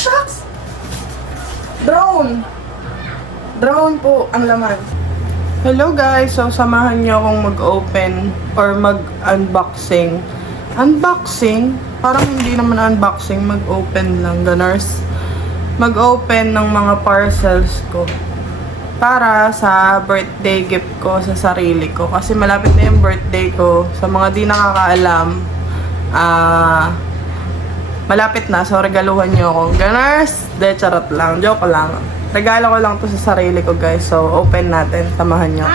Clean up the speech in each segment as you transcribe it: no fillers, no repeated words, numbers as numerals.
shucks! Drone! Drone po ang laman. Hello guys! So, samahan niyo akong mag-open or mag-unboxing. Unboxing? Parang hindi naman unboxing. Mag-open lang, ganars. Mag-open ng mga parcels ko. Para sa birthday gift ko sa sarili ko. Kasi malapit na yung birthday ko. Sa mga di nakakaalam, malapit na. So, regaluhan niyo ako. Ganars! De, charot lang. Joke lang. Regalo ko lang to sa sarili ko, guys. So, open natin. Samahan niyo.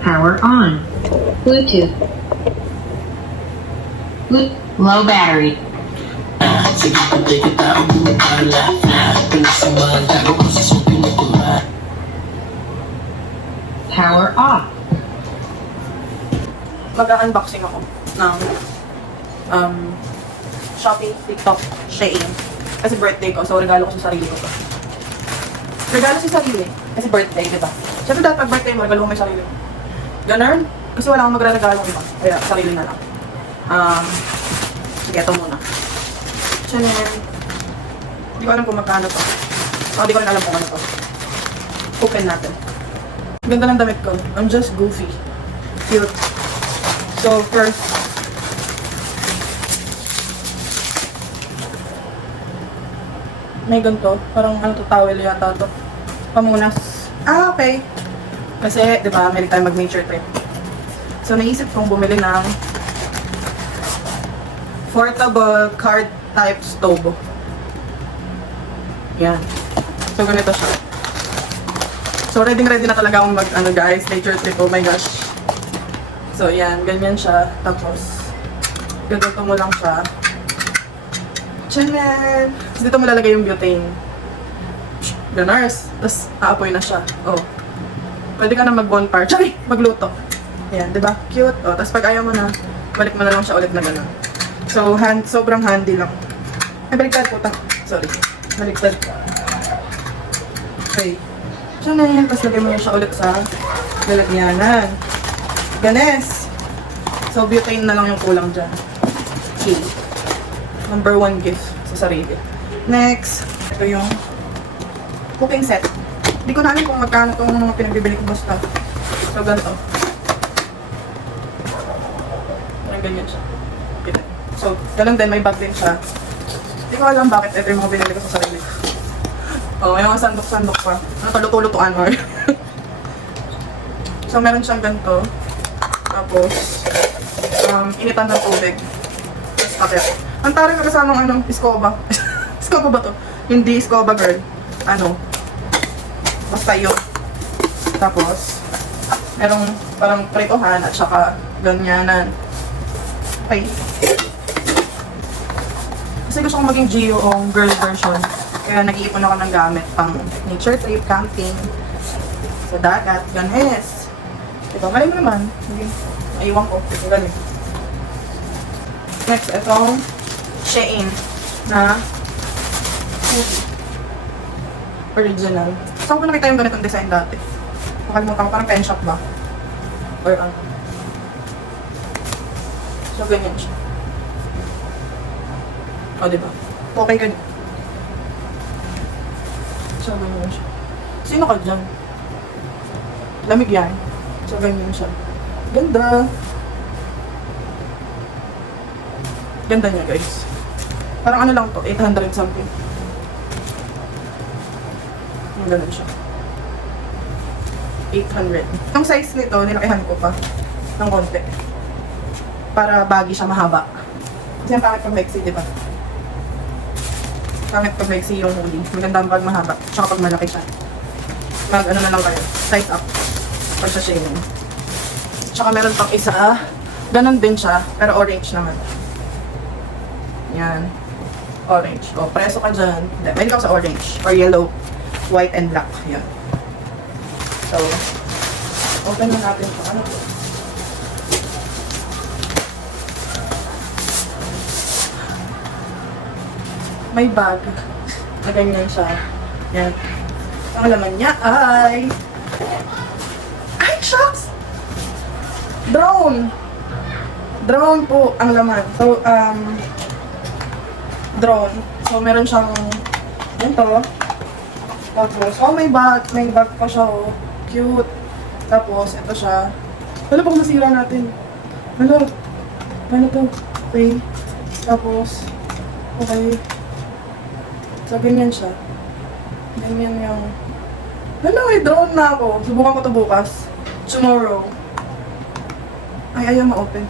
Power on. Bluetooth. Low battery. Power off. Mag-unboxing ako ng Shopee, TikTok, Shein. Kasi birthday ko, so regalo ko sa sarili ko to. Regalo sa sarili, kasi birthday, diba? Siyempre dapat pag birthday mo, regalo mo may sarili mo. Ganun? Kasi wala akong magre-regalo iba. Kaya sarili na lang. Sige, ito muna. Chanel. Hindi ko alam kung magkano to. Hindi ko rin alam kung ano to. Open natin. Ganda ng damit ko. I'm just goofy. Cute. So, first, may ganito. Parang ano to, towel yata to. Pamunas. Okay. Kasi, di ba, may tayo mag-nature trip. So, naisip kong bumili ng portable card type stove. Yan. So, ganito siya. So, ready na talaga akong mag, guys, nature trip. Oh my gosh. So, yan. Ganyan siya. Tapos, ganito mo lang siya. Chanel! Tapos dito mo lalagay yung butane. Ganars. Tapos, aapoy na siya. Oh. Pwede ka na mag-bonfire. Tsaka, magluto. Ayan, di ba? Cute. Oh, tapos pag ayaw mo na, balik mo na lang siya ulit na gano'n. So, sobrang handy lang. Ay, baliktad po. Sorry. Baliktad. Okay. Chanel. Tapos lagay mo na siya ulit sa lalagyanan. Ganes! So, butane na lang yung kulang dyan. Okay. Number 1 gift sa sarili. Next, ito yung cooking set. Hindi ko na alam kung magkano itong mga pinagbibili ko basta. So, ganito. Parang ganyan siya. Okay. So, ganun din, may bag din siya. Hindi ko alam bakit ito yung mga binili ko sa sarili. Oh, may mga sandok-sandok pa. Ano to, luto-lutuan or. So, meron siyang ganito. Tapos, initan ng tubig. Tapos, kapit. Ang taring nakasamang iskoba. Iskoba ba to? Hindi iskoba, girl. Basta yun. Tapos, merong parang pritohan at saka ganyanan. Okay. Kasi gusto kong maging Gio o girl version. Kaya nag-iipon ako ng gamit pang nature trip, camping, sa dagat, ganes. Ito, galing mo naman. Aywan ko. Ito, galing. Next, itong Shein na hoodie. Original. Saan ko nakita yung ganitong design dati? Nakalimutan ko, parang pen shop ba? Or ano? So, ganyan siya. O, diba? Okay ka. So, ganyan siya. Sino ka dyan? Lamig yan. So, ganyan siya. Ganda. Ganda niya, guys. Parang ano lang to, 800 something. Yung ganun siya. 800. Ang size nito, nilakihan ko pa ng konti. Para baggy siya, mahaba. Kasi ang pangit pag maiksi, di ba? Pangit pag maiksi yung hoodie. Maganda pag mahaba. Tsaka pag malaki siya. Ano na lang kayo. Size up. Pag sa Shein. Tsaka meron pang isa. Ganon din siya, pero orange naman. Yan. Orange. O, preso ka dyan. Hindi, may ka sa orange. Or yellow. White and black. Yan. So, open na natin ito. Ano ito? May bag. Na ganyan siya. Yan. Ang laman niya ay... Ay, shucks! Drone! Drone po ang laman. So, drone. So, meron siyang ito. Tapos, oh, may bag. May bag pa siya, oh. Cute. Tapos, ito siya. Ano bang nasira natin? Ano to? Okay. Tapos, okay. So, ganyan siya. Ganyan yung... may drone na ako. Subukan ko to bukas. Tomorrow. Ay, ayaw ma-open.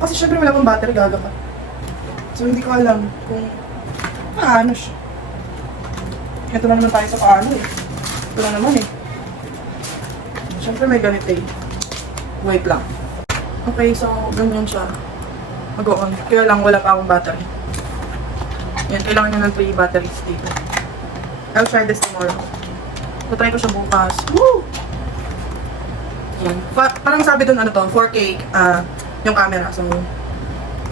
Kasi syempre wala pang battery, gaga ka. So, hindi ko alam kung paano siya. Ito na naman tayo sa paano eh. Ito na naman eh. Syempre may ganit eh. Wait lang. Okay, so ganyan siya. Mag-on. Kaya lang wala pa akong battery. Yan, kailangan niya ng 3 batteries dito. I'll try this tomorrow. So, try ko siya bukas. Woo! Yan. Parang sabi doon ano to, 4K yung camera. So,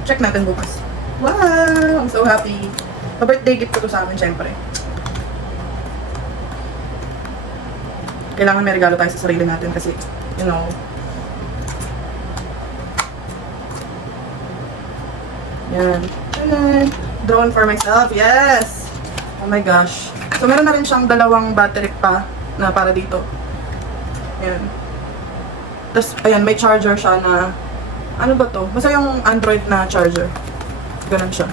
check natin bukas. Wow! I'm so happy. Pa-birthday gift ko to sa amin, syempre. Kailangan may regalo tayo sa sarili natin kasi, you know, yan. Drone for myself. Yes! Oh my gosh. So, meron na rin siyang 2 battery pa na para dito. Yan. Tapos, ayan, may charger siya na, ano ba to? Basta yung Android na charger. Ganun siya.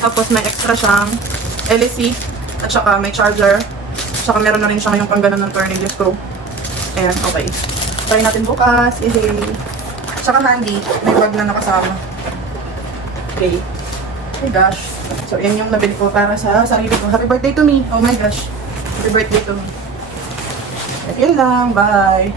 Tapos, may extra siyang LEC. At saka, may charger. At saka, meron na rin siya yung pang ganun ng tornilyo screw. Ayan, okay. Try natin bukas. Yay! At saka, handy. May bag na nakasama. Okay. Oh my gosh. So, yan yung nabili ko para sa sarili ko. Happy birthday to me. Oh my gosh. Happy birthday to me. At yun lang. Bye.